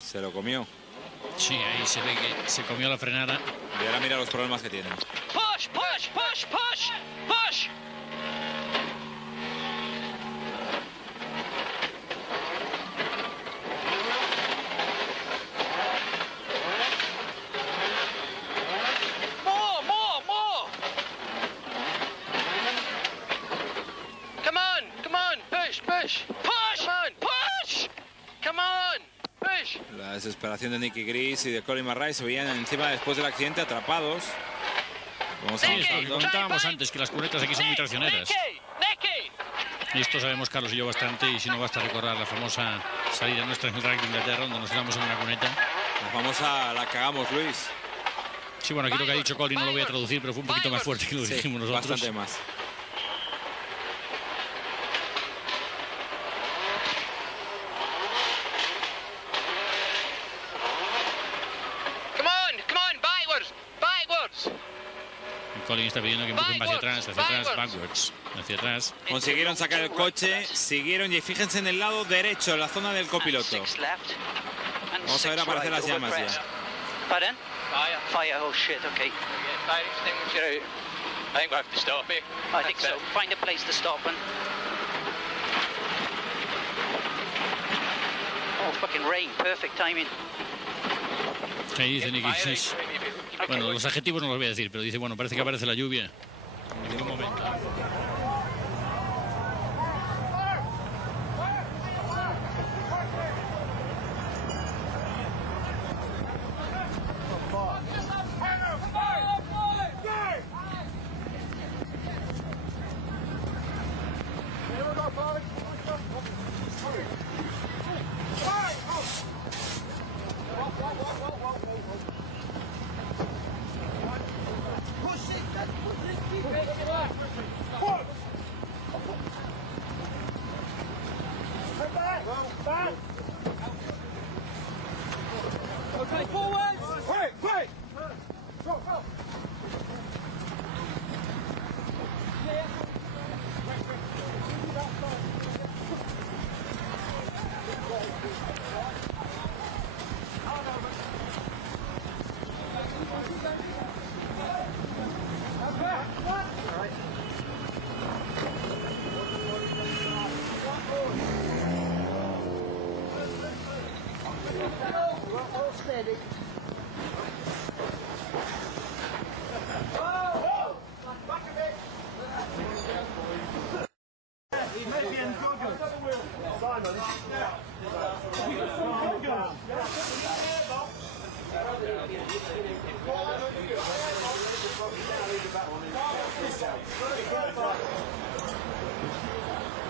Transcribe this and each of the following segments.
Se lo comió. Sí, ahí se ve que se comió la frenada. Y ahora mira los problemas que tiene. Push, push, push, push, push. More, more, more. Come on, push, push, push. Come on, push. Come on. La desesperación de Nicky Gris y de Colin McRae se veían encima después del accidente, atrapados. Vamos a Sí, es lo que comentábamos antes, que las cunetas aquí son muy traicioneras. Y esto sabemos Carlos y yo bastante, y si no basta recordar la famosa salida nuestra en el Rally de Inglaterra, donde nos quedamos en una cuneta. La famosa la cagamos, Luis. Sí, bueno, aquí lo que ha dicho Colin no lo voy a traducir, pero fue un poquito más fuerte que lo que dijimos nosotros. Bastante más. Colin está pidiendo que empujen hacia atrás, backwards, hacia atrás. Consiguieron sacar el coche, siguieron y fíjense en el lado derecho, en la zona del copiloto. Vamos a ver aparecer las llamas ya. Pardon? Fire, oh shit, okay. Fire extinguisher out. I think we have to stop it. I think so. Find a place to stop and... Oh, fucking rain, perfect timing. Ahí dice Nicky Gris. Bueno, los adjetivos no los voy a decir, pero dice, bueno, parece que aparece la lluvia en un momento.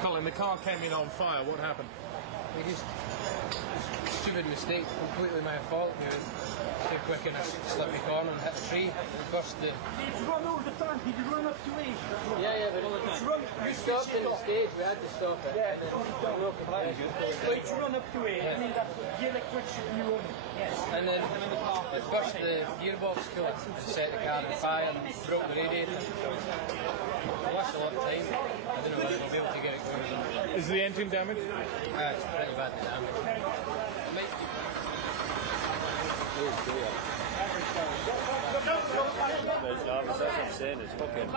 Colin, the car came in on fire. What happened? We just stupid mistake, completely my fault. We were too quick in a slippy corner and hit a tree. We burst the... Did you run over the tank? Did you run up to it? Yeah, we stopped in the stage. We had to stop it. Yeah, and then we broke the plane. Wait, you run up to it, and then the electricity you run. Yes. And then we burst the gearbox cooler, set the car on fire and broke the radiator. We lost a lot of time. I don't know if we'll be able to get it going. Is the engine damaged? It's pretty badly damaged. That's what I'm saying, it's fucking...